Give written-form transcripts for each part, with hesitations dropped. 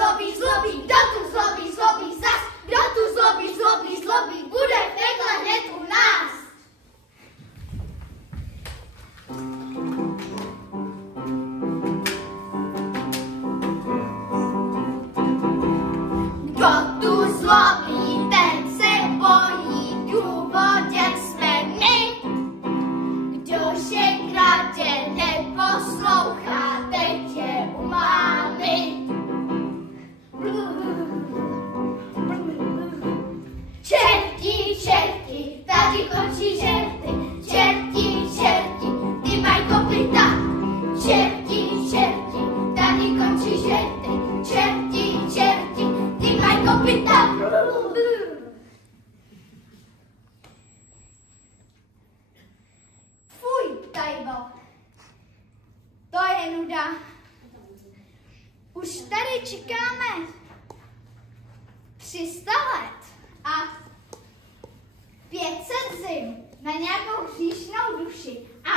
zlobí, zlobí, kdo tu zlobí, zlobí zas, kdo tu zlobí, zlobí, zlobí, bude v pekle hned u nás. Kdo tu zlobí, ten se bojí, důvodem jsme my. Kdož je krátě neposlouchá, teď je u mámy. Čerti, čerti, tady končí žerty. Čerti, čerti, ty maj kopyta. Čerti, čerti, tady končí žerty. Čerti, čerti, ty maj kopyta. Fuj, Tajbo, to je nuda. Už tady čekáme 300 let a 500 zim na nějakou hříšnou duši a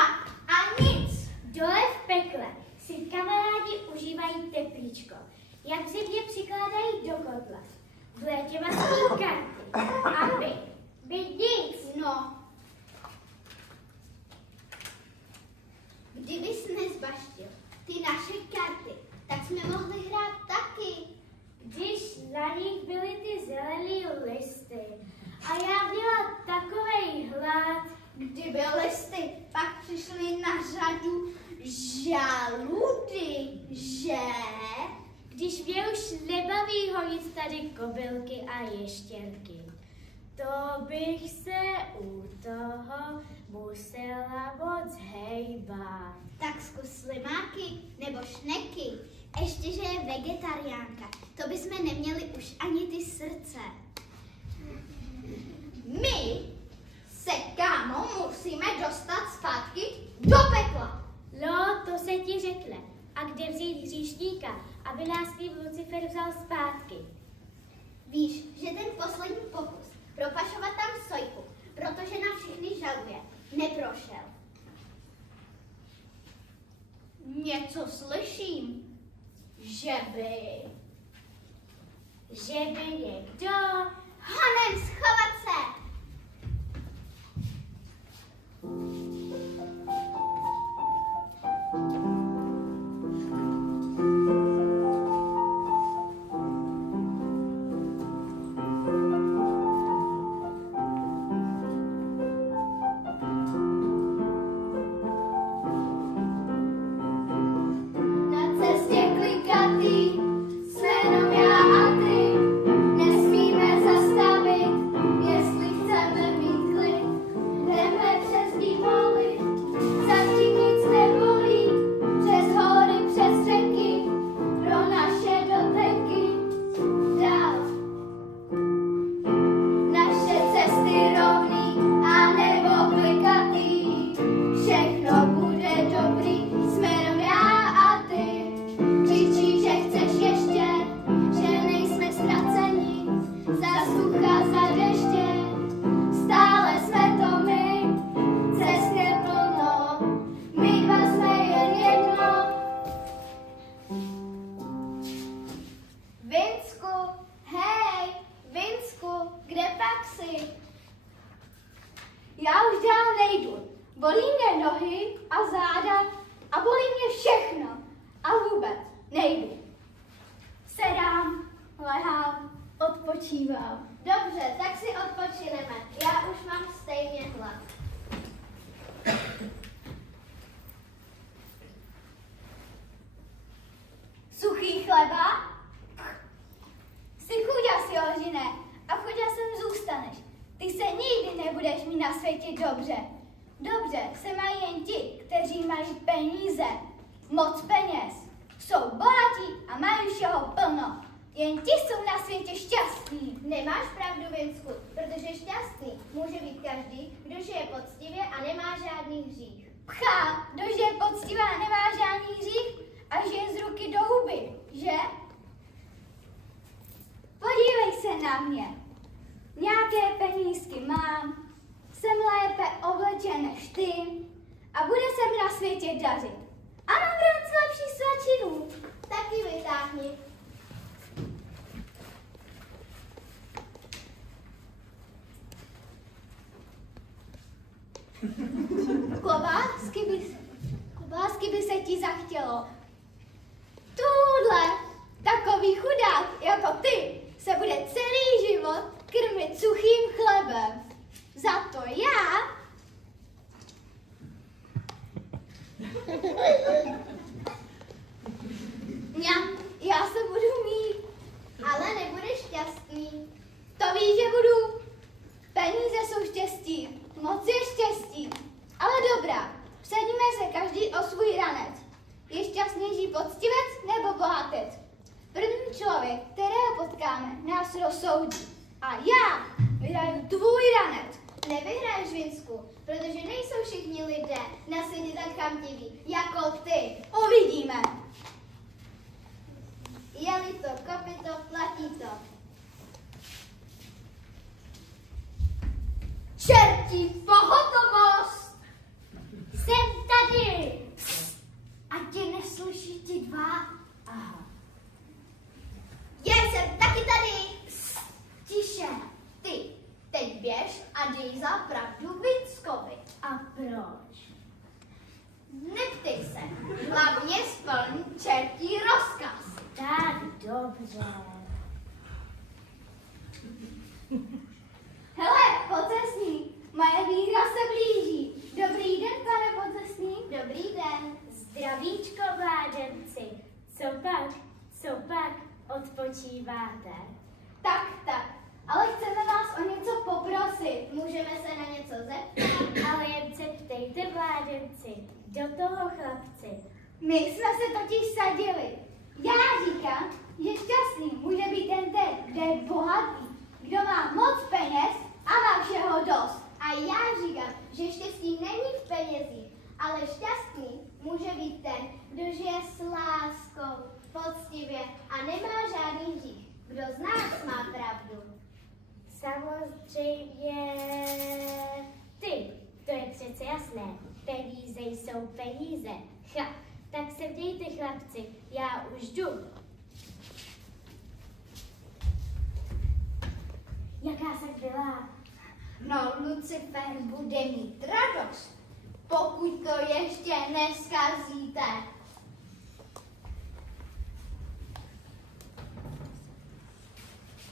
nic. Dole v pekle si kamarádi užívají teplíčko, jak v zimě přikládají do kotla. V létě vlastní karty a by nic. No, kdybys nezbaštil ty naše karty, tak jsme mohli hrát taky. Když na nich byly ty zelený listy a já měla takovej hlad. Kdyby listy pak přišly na řadu žaludy, že? Když mě už nebaví honit tady kobylky a ještěrky, to bych se u toho musela moc hejbat. Tak zkus slimáky nebo šneky. Ještě, že je vegetariánka. To bychom neměli už ani ty srdce. My se, kámo, musíme dostat zpátky do pekla. No, to se ti řekne. A kde vzít hříšníka, aby nás tím Lucifer vzal zpátky? Víš, že ten poslední pokus propašovat tam sojku, protože na všechny žaluje, neprošel. Něco slyším, že by někdo... Hanem, schovat se! Já už dál nejdu. Bolí mě nohy a záda a bolí mě všechno. A vůbec nejdu. Sedám, lehám, odpočívám. Dobře, tak si odpočineme. Já už mám stejně hlad. Suchý chleba? Jsi chuďa, si ožine, a chuďa sem zůstaneš. Ty se nikdy nebudeš mít na světě dobře. Dobře se mají jen ti, kteří mají peníze. Moc peněz. Jsou bohatí a mají všeho plno. Jen ti jsou na světě šťastní. Nemáš pravdu, Vinsku, protože šťastný může být každý, kdo žije poctivě a nemá žádný hřích. Pchá, kdo žije poctivě a nemá žádný hřích a žije z ruky do huby, že? Podívej se na mě. Nějaké penízky mám, jsem lépe oblečen než ty a bude se mi na světě dařit. A mám v ruce lepší svačinu. Taky vytáhni. ti zachtělo. Tuhle takový chudák jako ty se bude celý život krmit suchým chlebem. Za to já se budu mít. Ale nebudeš šťastný. To víš, že budu. Peníze jsou štěstí, moc je štěstí. Ale dobrá, předíme se každý o svůj ranec. Je šťastnější poctivec nebo bohatec? První člověk, kterého potkáme, nás rozsoudí. A já vyhraju tvůj ranec. Nevyhraješ, Vinsku, protože nejsou všichni lidé na světě tak chamtiví jako ty. Uvidíme. Je-li to kopyto, platí to. Čertí pohotovost! Jsem tady! A tě neslyší ti dva? Aha. Jsem taky tady! Tiše! Ty, teď běž a dej za pravdu Vinskovi. A proč? Neptej se, hlavně splň čertí rozkaz. Tak dobře. Hele, pocestník, moje výhra se blíží. Dobrý den, pane pocestník. Dobrý den. Zdravíčko, mládenci. Co pak odpočíváte? Tak, ale chceme vás o něco poprosit. Můžeme se na něco zeptat? Ale jen se ptejte, mládenci. Do toho, chlapci. My jsme se totiž sadili. Já říkám, že šťastný může být ten, kdo je bohatý, kdo má moc peněz a má všeho dost. A já říkám, že štěstí není v penězích, ale šťastný může být ten, kdo žije s láskou, poctivě a nemá žádný hřích. Kdo z nás má pravdu? Samozřejmě ty. To je přece jasné. Peníze jsou peníze. Tak se dejte, chlapci, já už jdu. Jaká jsem byla? No, Lucifer bude mít radost, pokud to ještě neskazíte.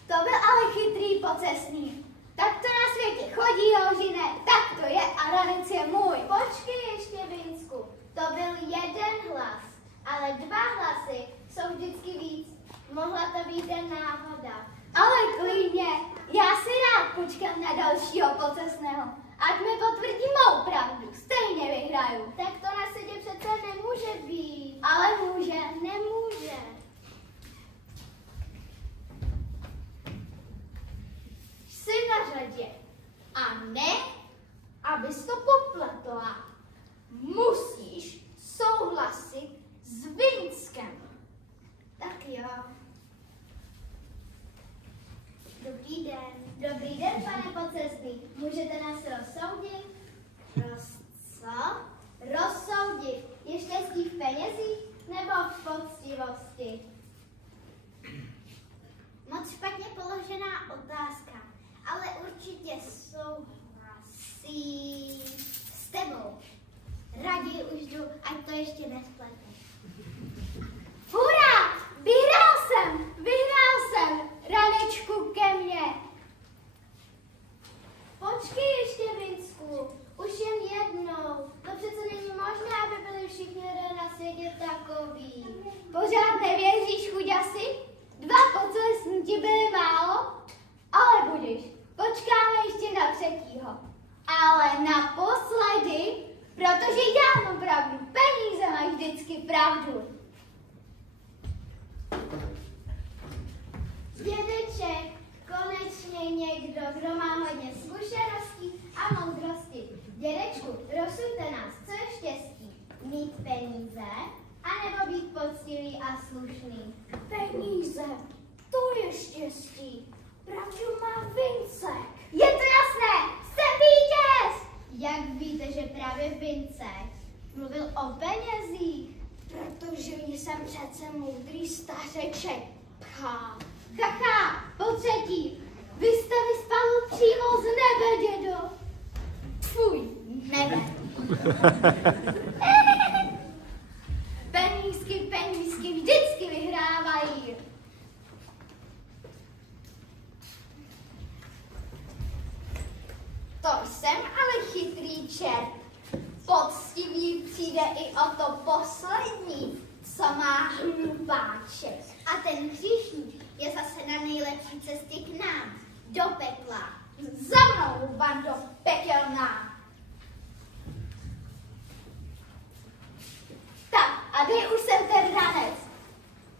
To byl ale chytrý pocestný. Tak to na světě chodí, hožine, tak to je a ranec je můj. Počkej ještě, Vinsku, to byl jeden hlas, ale dva hlasy jsou vždycky víc. Mohla to být jen náhoda. Ale klidně, já si rád počkám na dalšího pocestného. Ať mi potvrdí mou pravdu, stejně vyhraju. Tak to na světě přece nemůže být. Ale může. Nemůže. Jsi na řadě. A ne, abys to popletla. Musíš souhlasit s Vinskem. Tak jo. Dobrý den. Dobrý den, pane pocestný. Můžete nás rozsoudit? Co? Rozsoudit. Je štěstí v penězích nebo v poctivosti? Moc špatně položená otázka, ale určitě souhlasí s tebou. Raději už jdu, ať to ještě nespleteš. Hurá! Vyhrál jsem! Ranečku ke mně! Počkej ještě, Vinsku, už jen jednou. To přece není možné, aby byli všichni lidé na světě takový. Pořád nevěříš, chuďasi? 2 pocestní ti byly málo? Ale budeš. Počkáme ještě na 3. Ale naposledy, protože já mám pravdu. Peníze mají vždycky pravdu. Dědeček, konečně někdo, kdo má hodně zkušeností a moudrosti. Dědečku, rozsuďte nás, co je štěstí? Mít peníze, anebo být poctivý a slušný? Peníze, to je štěstí. Pravdu má Vincek. Je to jasné, jsem vítěz! Jak víte, že právě Vincek mluvil o penězích? Protože jsem přece moudrý stařeček. Haha, po 3. Vy jste mi spadl přímo z nebe, dědo. Fuj, nebe. přijde i o to poslední, co má hlupáček. A ten hříšník je zase na nejlepší cestě k nám, do pekla. Za mnou, bando pekelná! Tak, a kde už jsem ten ranec?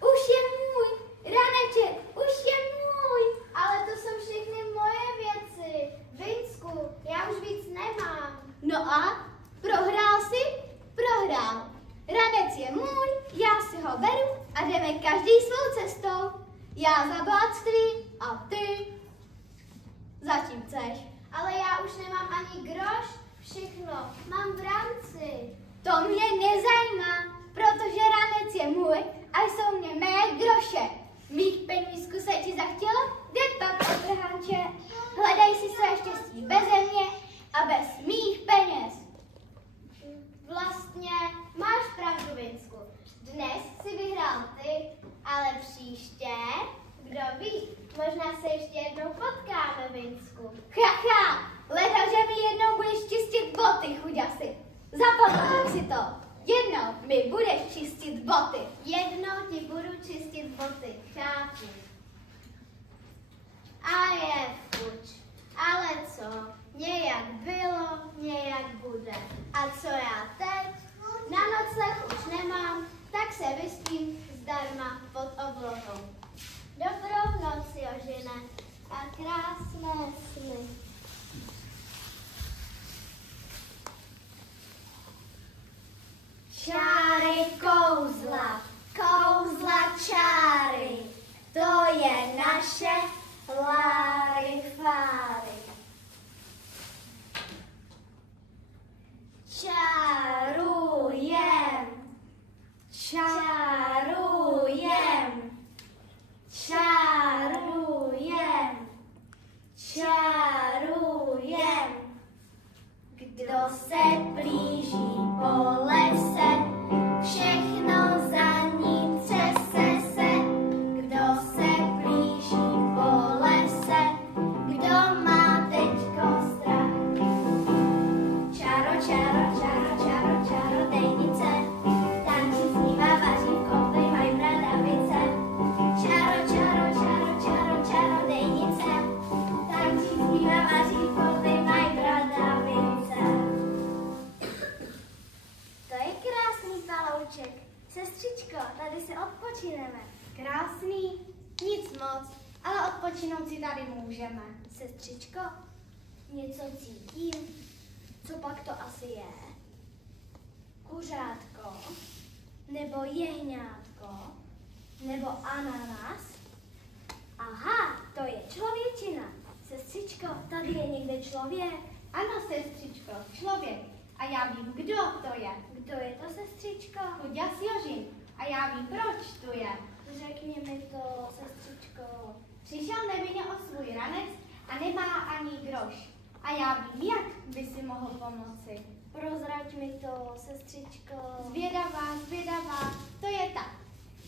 Už je můj, raneček, už je můj. Ale to jsou všechny moje věci. Vinsku, já už víc nemám. No a? Prohrál jsi? Prohrál. Ranec je můj, já si ho beru a jdeme každý svou cestou. Já za bohatstvím a ty za čím chceš. Ale já už nemám ani groš, všechno mám v rámci. To mě nezajímá, protože ranec je můj a jsou mě mé groše. Mých penízků se ti zachtělo? Jde pak, otrhánče. Hledaj si své štěstí beze mě a bez mých peněz. Vlastně máš pravdu, Vinsku. Dnes si vyhrál ty, ale příště, kdo ví, možná se ještě jednou potkáme, Vinsku. Leda, že mi jednou budeš čistit boty, chuďasy. Zapamatuj si to. Jednou mi budeš čistit boty. Jednou ti budu čistit boty, chápu. A je fuč. Ale co? Nějak bylo, nějak bude. A co já teď? Na nocleh už nemám, tak se vyspím zdarma pod oblohou. Dobrou noc, Jožine, a krásné sny. Čáry kouzla, kouzla čáry, to je naše larifáry. Čarujem, čarujem, čarujem, čarujem. Kdo se blíží po lese, všechno za ním třese se. Kdo se blíží po lese, kdo má teďko strach. Čaro, čaro, čaro, čaro, čarodejnice, tančí, zpívá, vaří, v koupli mají bradavice. Čaro, čaro, čaro, čaro, čarodejnice, tančí, zpívá, vaří, v koupli mají bradavice. To je krásný palouček. Sestřičko, tady si odpočineme. Krásný, nic moc, ale odpočinout si tady můžeme. Sestřičko, něco cítím. Co pak to asi je? Kuřátko? Nebo jehňátko? Nebo ananas? Aha, to je člověčina. Sestřičko, tady je někde člověk. Ano, sestřičko, člověk. A já vím, kdo to je. Kdo je to, sestřičko? Chuďas Jožin. A já vím, proč tu je. Řekni mi to, sestřičko. Přišel nevinně o svůj ranec a nemá ani groš. A já vím, jak by si mohl pomoci. Prozrať mi to, sestřičko. Zvědavá, zvědavá, to je tak.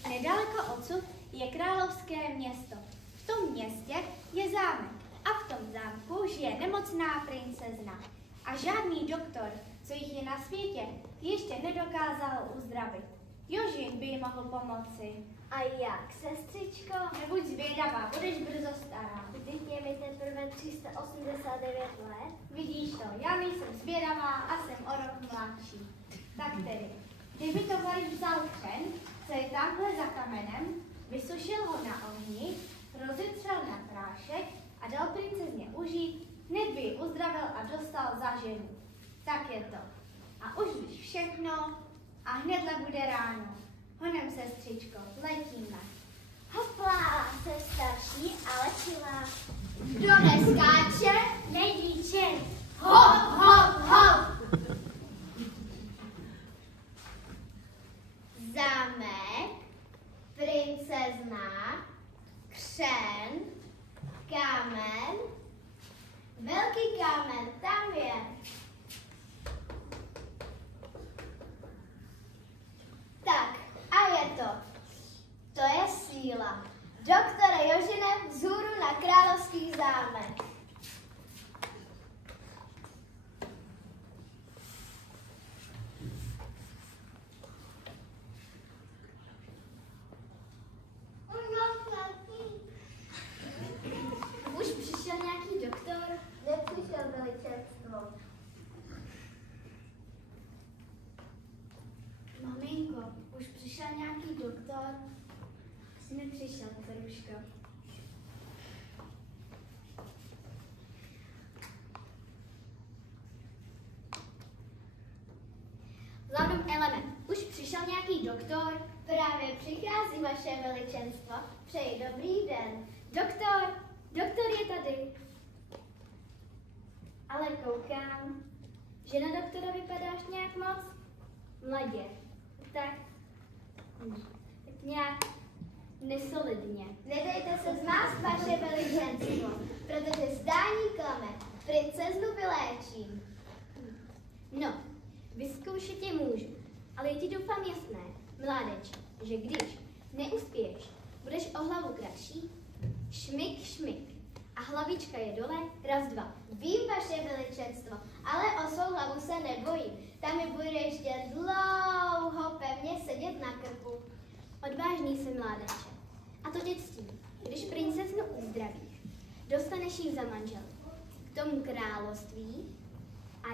Nedaleko odsud je královské město. V tom městě je zámek a v tom zámku žije nemocná princezna. A žádný doktor, co jich je na světě, ještě nedokázal uzdravit. Jožin by jí mohl pomoci. A jak, sestřičko? Nebuď zvědavá, budeš brzo stará. Vždyť je mi teprve 389 let. Vidíš to, já nejsem zvědavá a jsem o rok mladší. Tak tedy, kdyby to Varys vzal křen, co je tamhle za kamenem, vysušil ho na ohni, rozitřel na prášek a dal princezně užít, hned by ji uzdravil a dostal za ženu. Tak je to. A už víš všechno a hnedle bude ráno. Honem, sestřičko, letíme. Hopla, se starší, ale čilá. Kdo neskáče, Nejdíče. hop, hop, hop. Zámek, princezna, křen, kámen, velký kámen, tam je. Tak, a je to. To je síla. Doktore Jožine, vzhůru na královský zámek. přišel, Ceruško. Laudum element. Už přišel nějaký doktor? Právě přichází, vaše veličenstvo. Přeji dobrý den. Doktor je tady. Ale koukám, že na doktora vypadáš nějak moc mladě. Tak nějak nesolidně. Nedejte se zmást, vaše veličenstvo, protože zdání klame. Princeznu vyléčím. No, vyzkoušet tě můžu, ale je ti doufám jasné, mládeče, že když neuspěješ, budeš o hlavu kratší, šmik, šmik. A hlavička je dole, raz, dva. Vím, vaše veličenstvo, ale o svou hlavu se nebojím. Tam mi bude ještě dlouho pevně sedět na krku. Odvážný jsi, mládeče. A to tě ctí. Když princeznu uzdravíš, dostaneš ji za manželku k tomu království a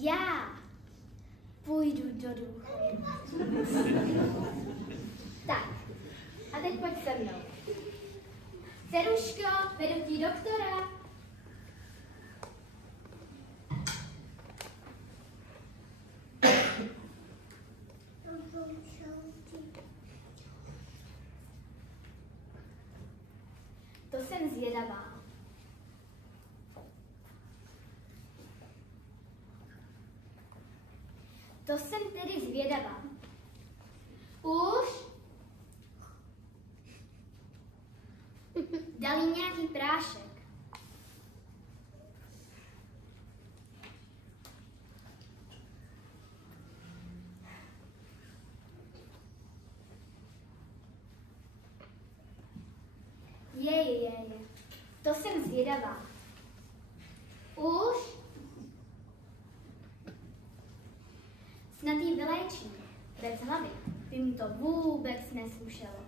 já půjdu do důchodu. Tak, a teď pojď se mnou. Ceruško, vedu ti doktora. To jsem zvědavá. To jsem tedy zvědavá. Už? Dal jí nějaký prášek. Je. To jsem zvědavá. Už? Snad jí vyléčí. Bez hlavy by mu to vůbec neslušelo.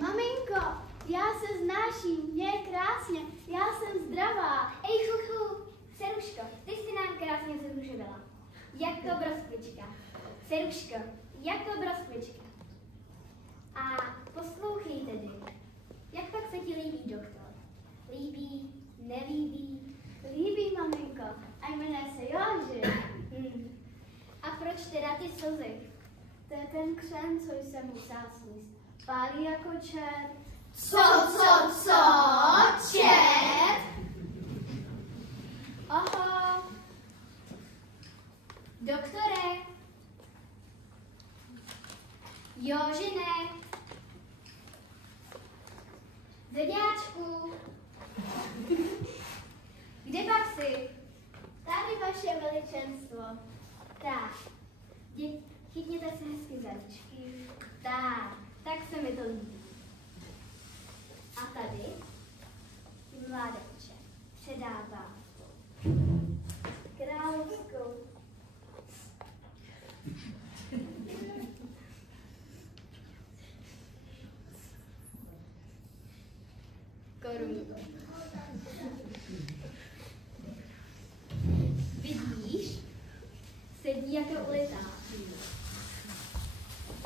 Maminko, já se znáším, mě je krásně, já jsem zdravá. Ej, chuchu, Ceruško, ty jsi nám krásně zružila. Jako broskvička. Ceruško, jako broskvička. A poslouchej tedy, jak pak se ti líbí doktor? Líbí, nelíbí? Líbí, maminko, a jmenuje se Joži. A proč teda ty slzy? To je ten křen, co jsem musela sníst. Pálí jako čert. Co, čert? Oho. Doktore. Jožine. Zeďáčku. Kde pak jsi? Tady, vaše veličenstvo. Tak. Chytněte se hezky za ručky. Tak se mi to líbí. A tady mládeče předává královskou korunu. Vidíš? Sedí jako ulitá.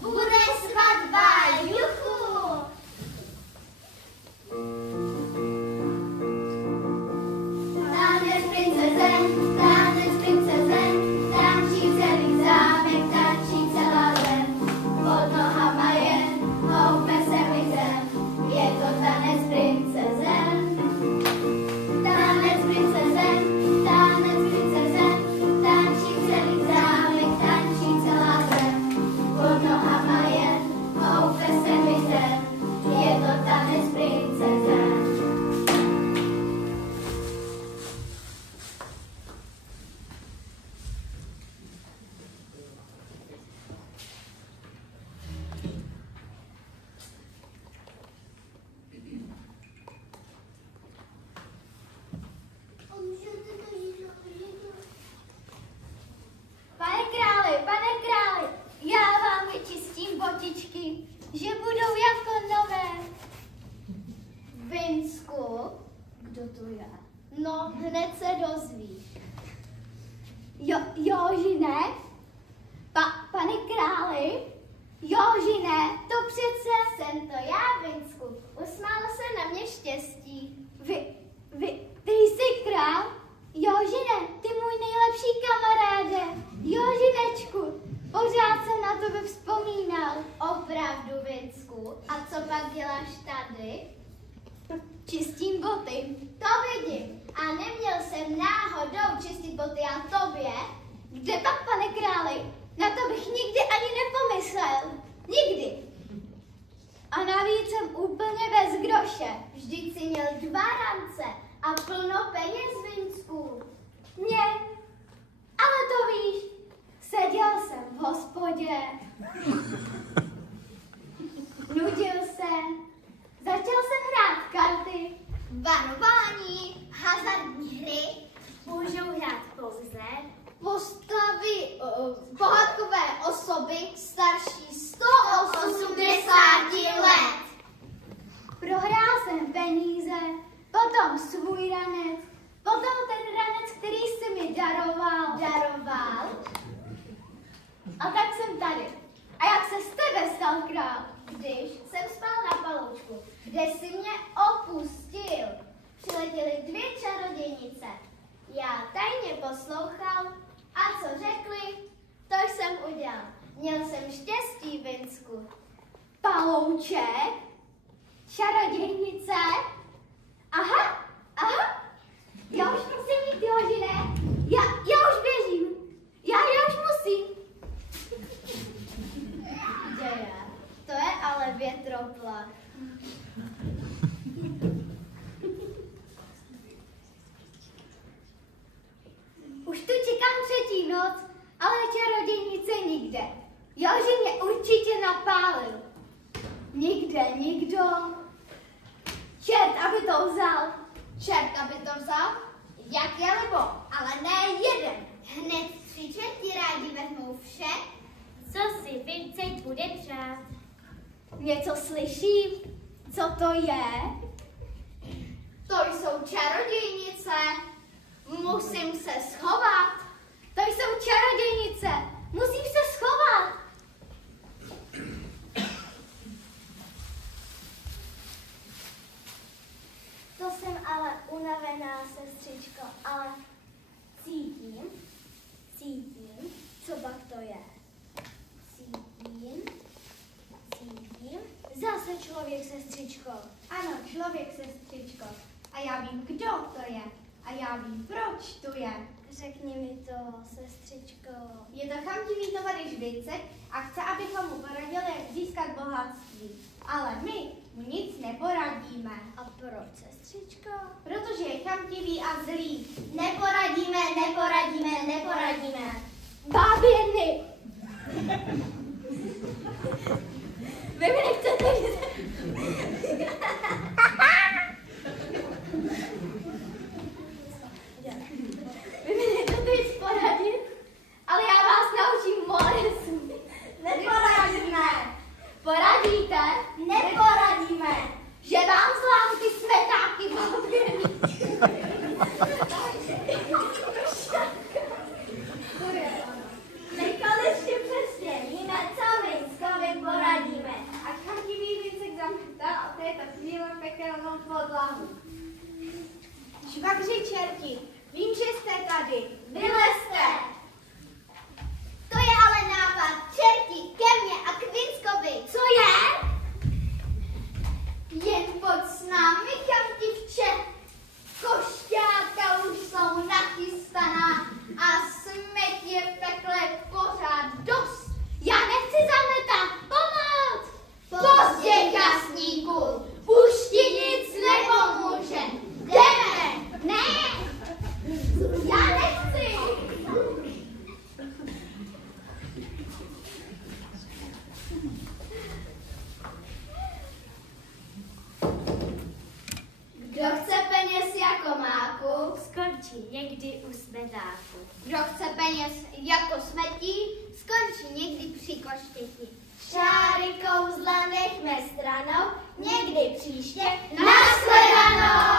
Bude svatba, juchu! Tanec princeze, tančí celý zámek, tančí celá zem. Pod nohama jen houpe se mi zem, je to tanec princeze. Tanec princeze, tančí celý zámek, tančí Joži ne? Pane králi? Joži ne? To přece... Jsem to já, Vinsku. Usmálo se na mě štěstí. Ty jsi král? Jožine, ty můj nejlepší kamaráde. Jožinečku, pořád jsem na tebe vzpomínal. Opravdu, Vinsku. A co pak děláš tady? Čistím boty. To vidím. A neměl jsem náhodou čistit boty a tobě? Kde pak, pane králi? Na to bych nikdy ani nepomyslel. Nikdy. A navíc jsem úplně bez groše. Vždyť jsi měl 2 rance a plno peněz, Vinsku. Ne, ale to víš, seděl jsem v hospodě, nudil se, začal jsem hrát karty. Varování, hazardní hry můžou hrát pouze postavy pohádkové osoby starší 180 let. Prohrál jsem peníze, potom svůj ranec, potom ten ranec, který jsi mi daroval. A tak jsem tady. A jak se z tebe stal král? Když jsem spal na paloučku, kde jsi mě opustil, přiletěly 2 čarodějnice. Já tajně poslouchal a co řekli, to jsem udělal. Měl jsem štěstí, Vinsku. Palouček? Čarodějnice? Aha. Já už musím jít, Jožine. Já už běžím. Já už musím. Děje, to je ale větroplach. Už tu čekám 3. noc, ale čarodějnice nikde. Joži mě určitě napálil. Nikde nikdo. Čert, aby to vzal. Čert, aby to vzal? Jak je libo, ale ne jeden. Hned 3 čerti rádi vezmou vše, co si Vincent bude přát. Něco slyším? Co to je? To jsou čarodějnice. Musím se schovat. To jsou čarodějnice. Musím se schovat. To jsem ale unavená, sestřičko, ale cítím, co pak to je. Cítím. Zase člověk, sestřičko. Ano, člověk, sestřičko. A já vím, kdo to je. A já vím, proč tu je. Řekni mi to, sestřičko. Je to chamtivý tovaryš Vincek a chce, abychom mu poradili, jak získat bohatství. Ale my mu nic neporadíme. A proč, sestřičko? Protože je chamtivý a zlý. Neporadíme. Báběny! Vy mi nechcete nic poradit, ale já vás naučím molesu. Neporadíme. Poradíte? Neporadíme. Že vám zlám ty smetáky, báběny. Nejkonečně přesně, víme, co Vinskovi poradíme. A chamtivý Vincek zamchtal a této chvíle pekelnou podlahu. Švagři čerti, vím, že jste tady. Vylezte! To je ale nápad. Čerti, ke mně a k Vinskovi. Co je? Jen pojď s námi, chamtivče. Košťátka už jsou nachystaná a smet je v pekle pořád dost. Já nechci zametat, pomoc! Pozdě, kasníku, už ti nic nepomůže. Jdeme! Ne! Já nechci! Kdo chce peněz jako máku, Skončí někdy u smetáku. kdo chce peněz jako smetí, skončí někdy při koštěti. Čáry kouzla nechme stranou, někdy příště nashledanou!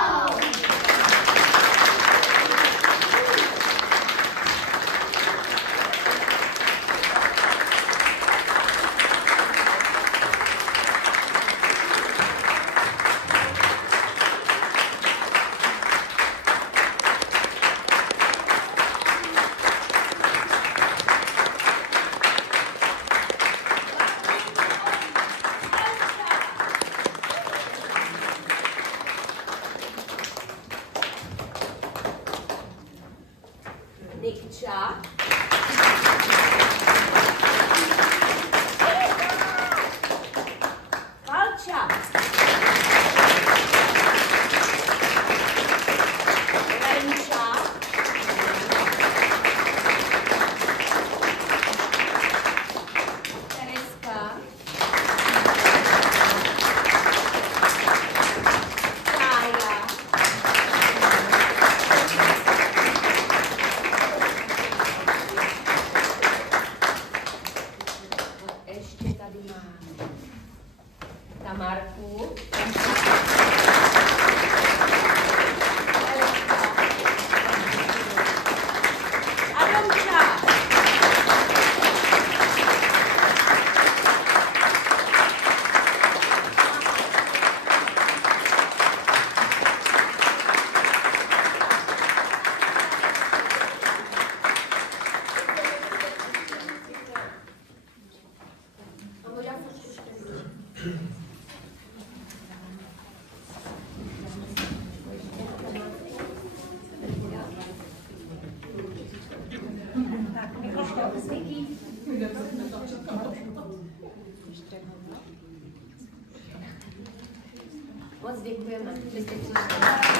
Nikča. Valča. Lenča. Tereska. Kája. Ještě tady máme Tamarku. Adamča. Moc děkujeme, že jste přišli.